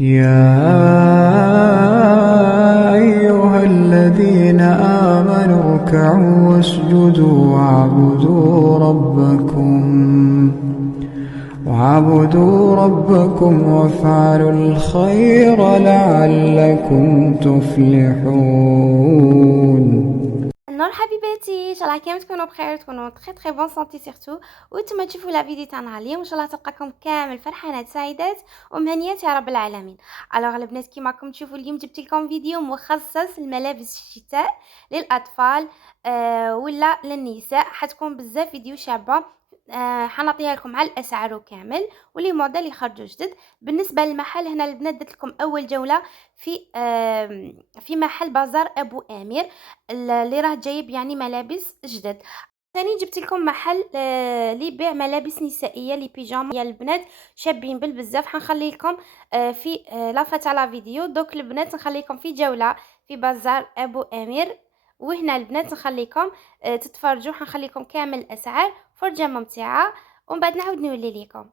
يا أيها الذين آمنوا اركعوا واسجدوا واعبدوا ربكم وافعلوا الخير لعلكم تفلحون. نور حبيباتي، ان شاء الله كامل تكونوا بخير، تكونوا تري بون سونتي سيرتو، وانتم تشوفوا لا فيديو تاعنا اليوم ان شاء الله تلقاكم كامل فرحانات سعيدات ومهنيات يا رب العالمين. الوغ البنات كيما راكم تشوفوا اليوم جبت لكم فيديو مخصص لملابس الشتاء للاطفال ولا للنساء، حتكون بزاف فيديو شابه. حنعطيها لكم على الاسعار كامل ولي موديل يخرجوا جدد. بالنسبه للمحل هنا البنات درت لكم اول جوله في محل بازار ابو امير اللي راه جايب يعني ملابس جدد. ثاني جبت لكم محل اللي يبيع ملابس نسائيه لي بيجاما يا البنات شابين بالبزاف. حنخلي لكم في لافات على فيديو. دوك البنات نخليكم في جوله في بازار ابو امير، وهنا البنات نخليكم تتفرجوا. حنخليكم كامل الاسعار، فرجه ممتعه، ومن بعد نعاود نولي لكم.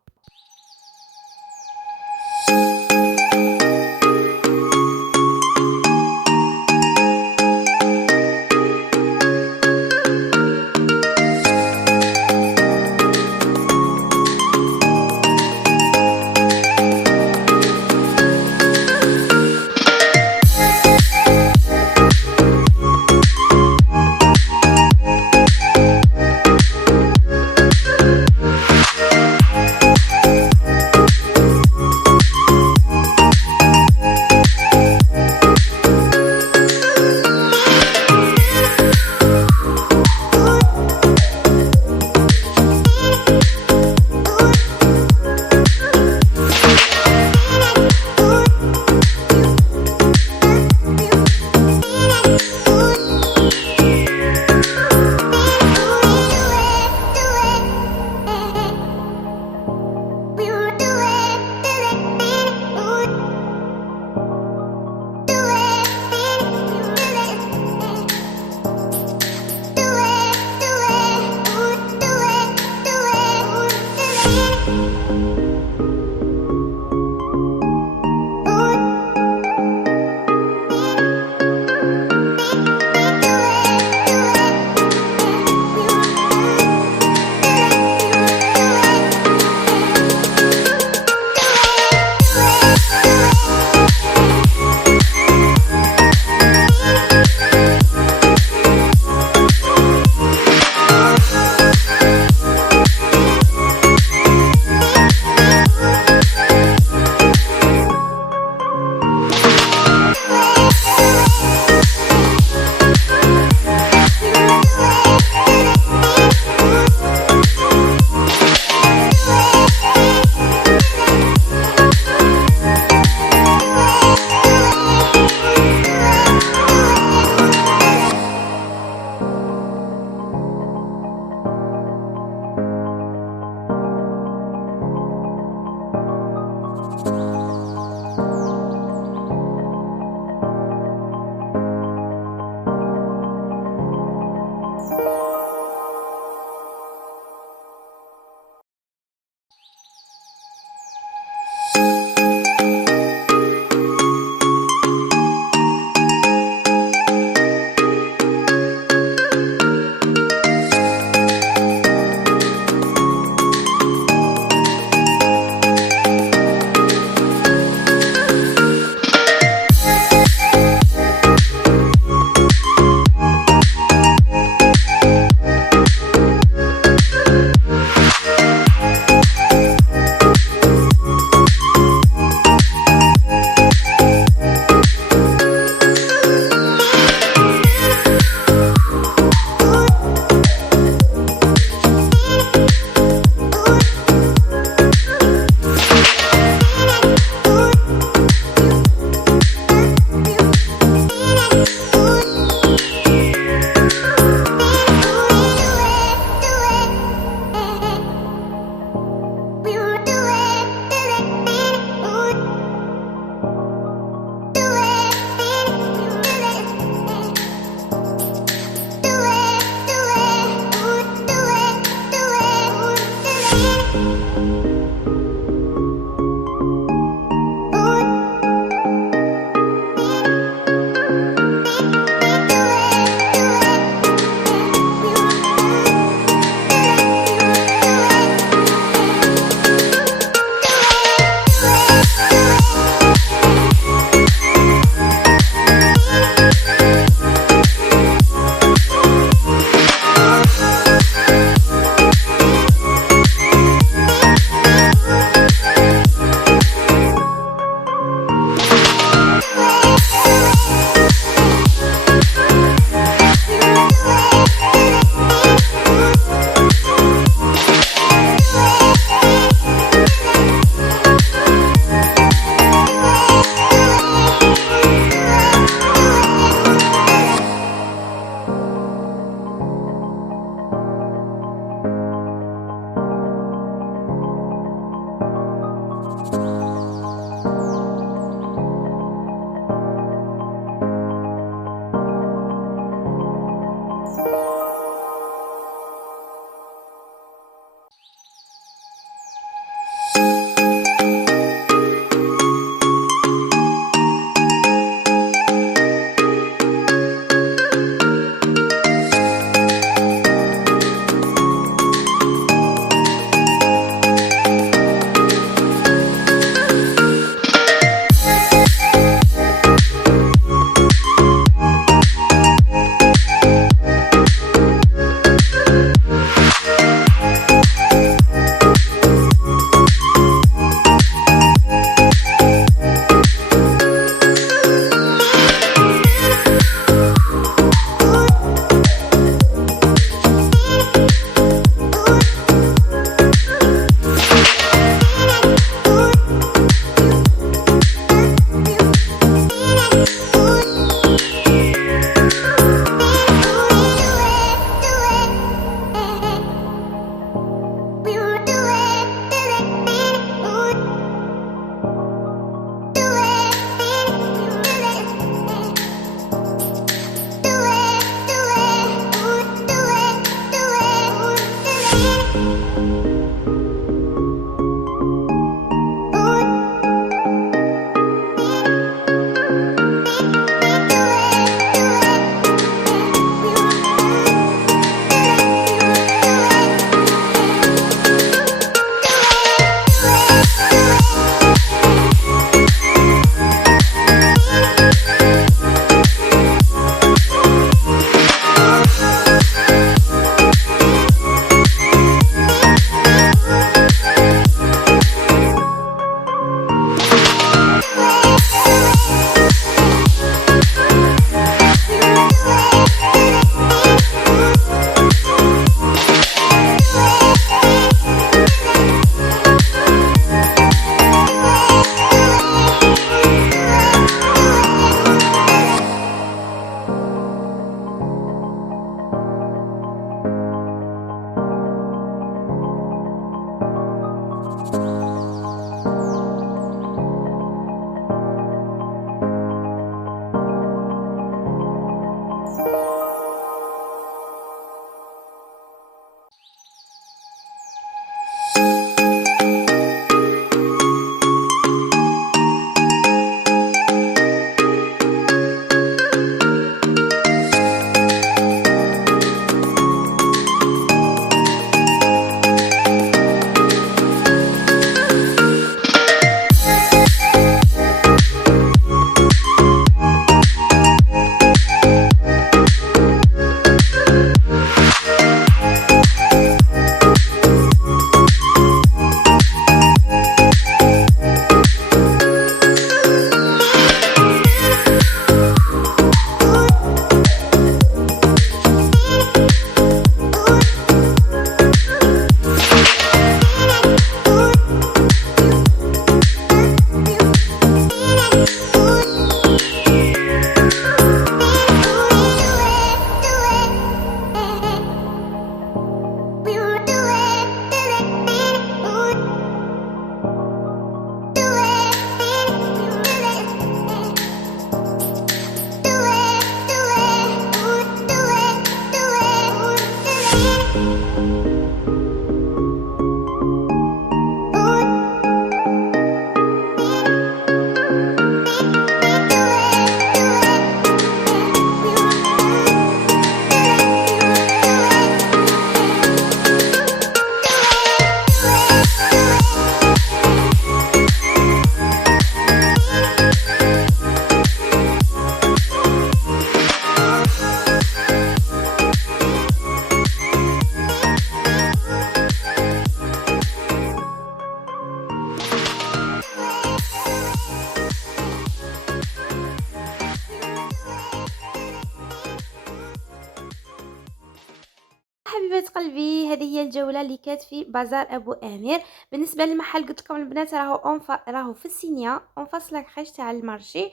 قلبي، هذه هي الجولة اللي كانت في بازار أبو آمر. بالنسبة للمحل قلت لكم البنات راهو في السينيا اون فاس لا كريش تاع المارشي،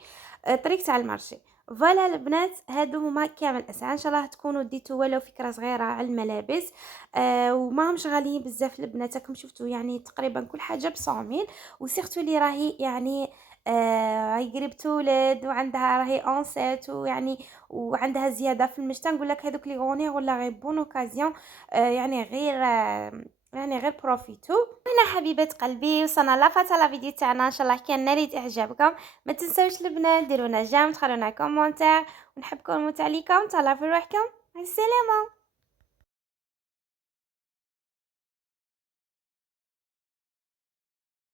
طريق تاع المارشي. فوالا البنات هادو هما كامل الاسعار، ان شاء الله تكونوا ديتوا ولو فكره صغيره على الملابس. وما همش غاليين بزاف البنات، راكم شفتوا يعني تقريبا كل حاجه ب 100. وسيرتو اللي راهي يعني راهي قريب تولد وعندها راهي اونسيت، ويعني وعندها زياده في المشتى. نقول لك هذوك لي غونير ولا غير بون اوكازيون، يعني غير يعني غير بروفيتو. هنا حبيبات قلبي وصلنا لفتره لا فيديو تاعنا، ان شاء الله كان نريد اعجابكم. ما تنسوش البنات ديرونا جيم، تخلونا كومونتير، ونحبكم ونموت عليكم. تهلاو في روحكم، مع السلامه.